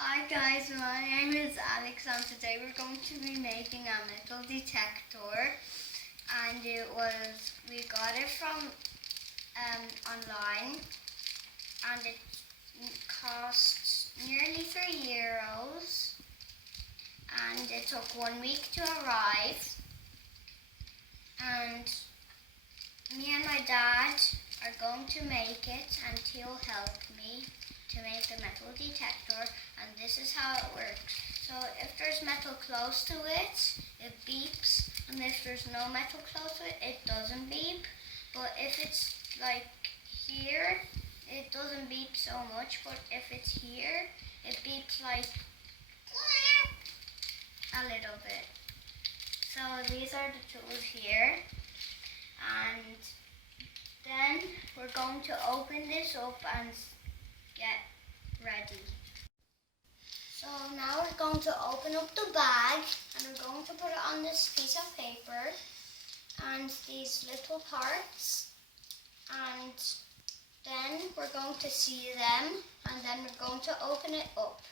Hi guys, my name is Alex and today we're going to be making a metal detector, and we got it from online, and it cost nearly €3, and it took 1 week to arrive, and me and my dad are going to make it, and he'll help me to make the metal detector, and this is how it works. So if there's metal close to it, it beeps, and if there's no metal close to it, it doesn't beep. But if it's like here, it doesn't beep so much, but if it's here, it beeps like a little bit. So these are the tools here, and then we're going to open this up and get ready. So now we're going to open up the bag, and we're going to put it on this piece of paper and these little parts, and then we're going to see them, and then we're going to open it up.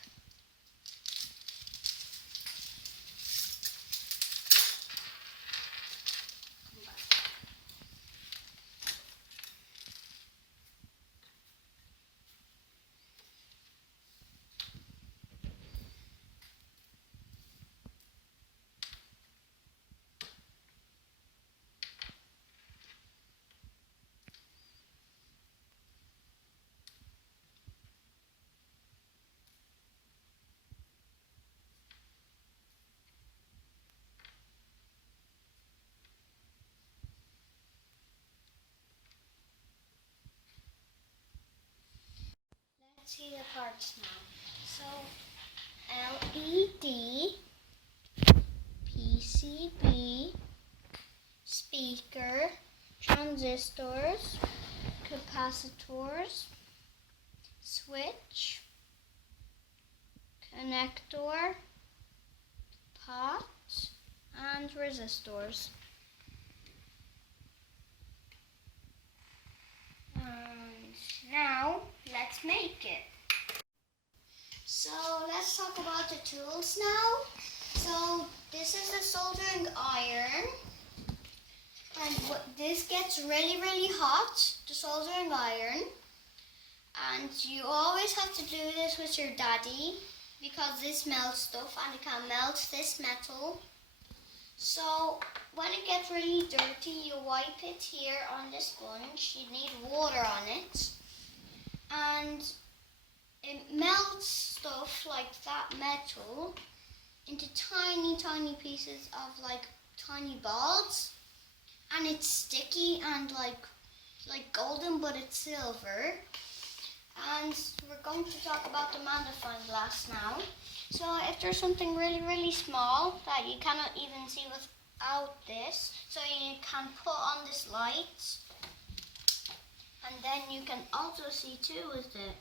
Let's see the parts now. So LED, PCB, speaker, transistors, capacitors, switch, connector, pot, and resistors. And now let's make it. So let's talk about the tools now. So this is the soldering iron, and this gets really hot, the soldering iron, and you always have to do this with your daddy because this melts stuff and it can melt this metal. So when it gets really dirty, you wipe it here on the sponge. You need water on it, and it melts stuff like that metal into tiny pieces of like tiny balls, and it's sticky and like golden, but it's silver. And we're going to talk about the magnifying glass now. So if there's something really small that you cannot even see without this, so you can put on this light, and then you can also see too with it.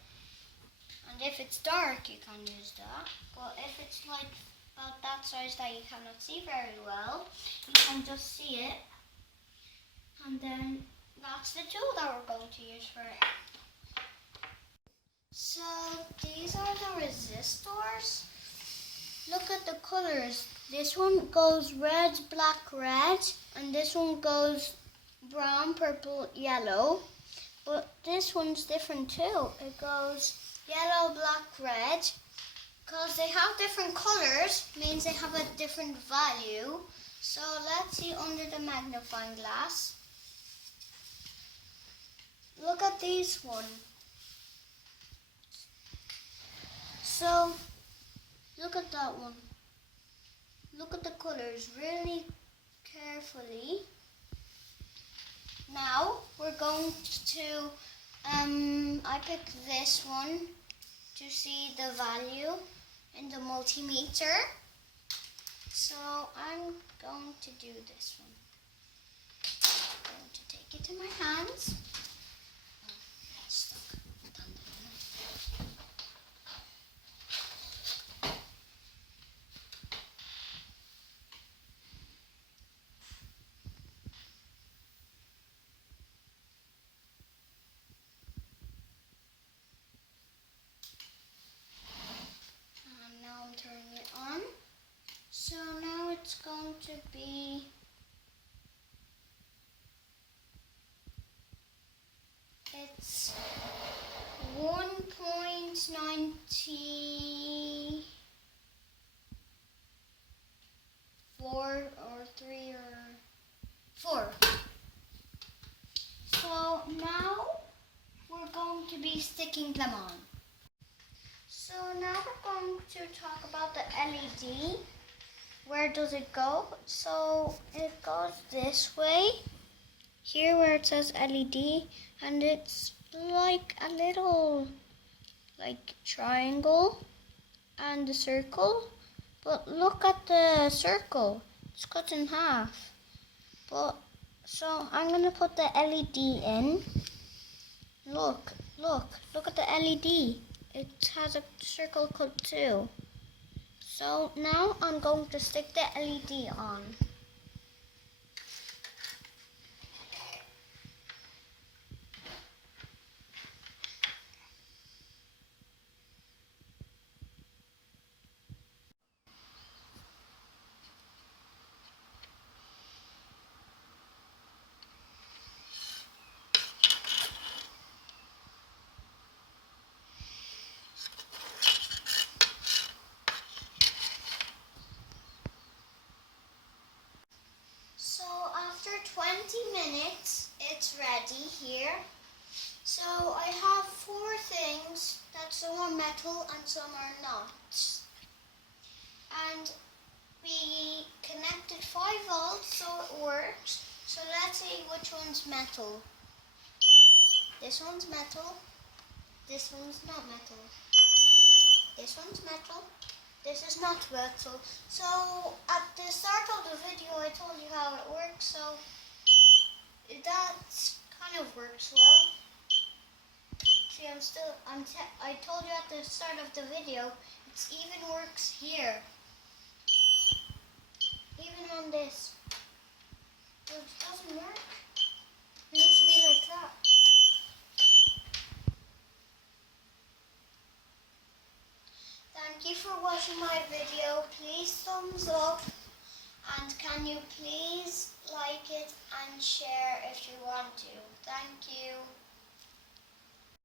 And if it's dark, you can use that. But if it's like about that size that you cannot see very well, you can just see it. And then that's the tool that we're going to use for it. So these are the resistors. Look at the colors. This one goes red, black, red, and this one goes brown, purple, yellow. But this one's different too. It goes yellow, black, red. Because they have different colors, means they have a different value. So let's see under the magnifying glass. Look at this one. So look at that one. Look at the colors really carefully. Now we're going to, I picked this one to see the value in the multimeter. So I'm going to do this one. I'm going to take it in my hands. It's stuck. it's 1.94 or 3 or 4. So now we're going to be sticking them on. So now we're going to talk about the LED. Where does it go? So it goes this way. Here where it says LED, and it's like a little triangle and a circle. But look at the circle. It's cut in half. So I'm gonna put the LED in. Look at the LED. It has a circle cut too. So now I'm going to stick the LED on. So after 20 minutes, it's ready here. So I have 4 things that some are metal and some are not. And we connected 5 volts so it works. So let's see which one's metal. This one's metal. This one's not metal. This one's metal. This is not metal. So at the start of the video I told you how it works, so that kind of works well. See, I told you at the start of the video, it even works here. Even on this. But it doesn't work. It needs to be like that. Thank you for watching my video. Please thumbs up. And can you please like it and share if you want to? Thank you.